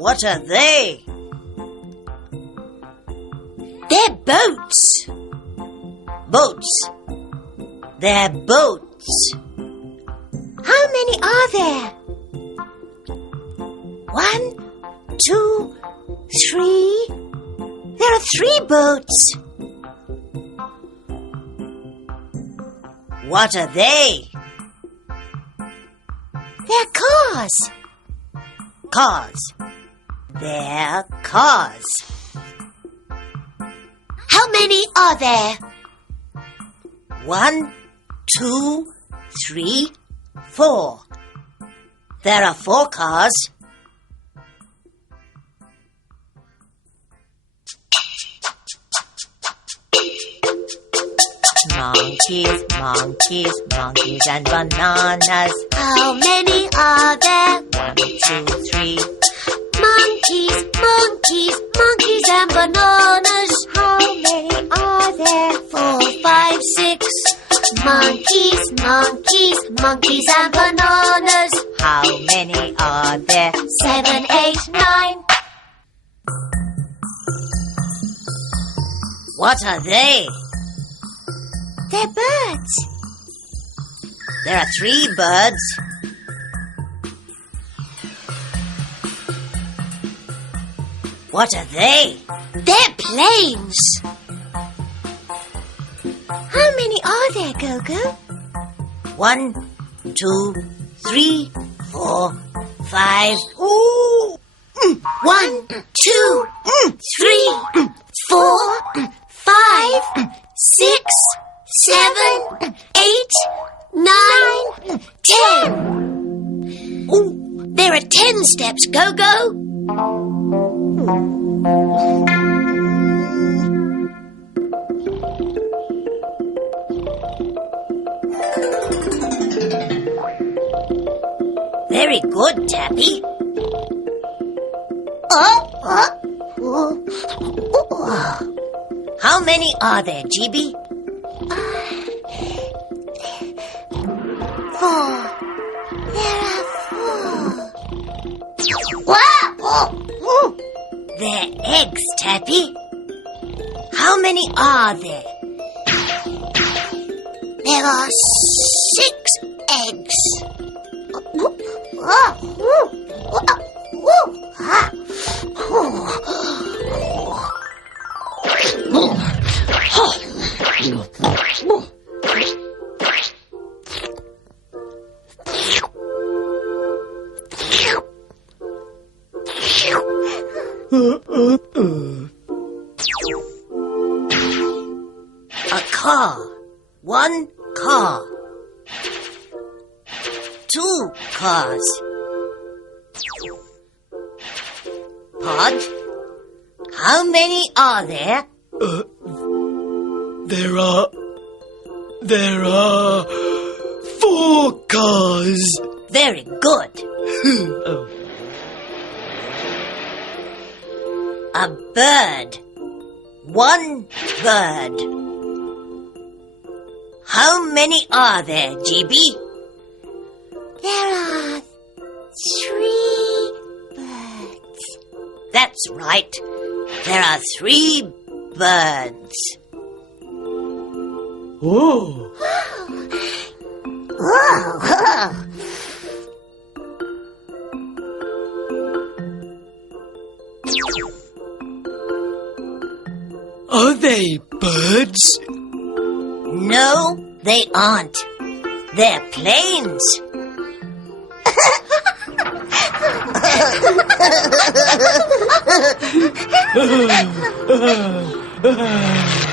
What are they? They're boats. Boats. They're boats. How many are there? 1, 2, 3. There are 3 boats. What are they? They're cars. Cars. They're cars. How many are there? 1, 2, 3, 4. There are 4 cars. Monkeys, monkeys, monkeys and bananas. How many are there? 1, 2, 3. Monkeys, monkeys, monkeys and bananas. How many are there? 4, 5, 6. Monkeys, monkeys, monkeys and bananas. How many are there? 7, 8, 9. What are they? They're birds. There are 3 birds. What are they? They're planes. How many are there, Gogo? 1, 2, 3, 4, 5. Ooh. 1, 2, 3, 4, 5, 6, 7, 8, 9, 10. Ooh, there are 10 steps, Gogo. Very good, Tappy. How many are there, GB? 4. There are 4. They're eggs, Tappy. How many are there? There are 6 eggs. A car. 1 car. 2 cars. Pod, how many are there? There are 4 cars. Very good. A bird. 1 bird. How many are there, GB? There are 3 birds. That's right. There are 3 birds. Oh. Are they birds? No, they aren't. They're planes. Mom.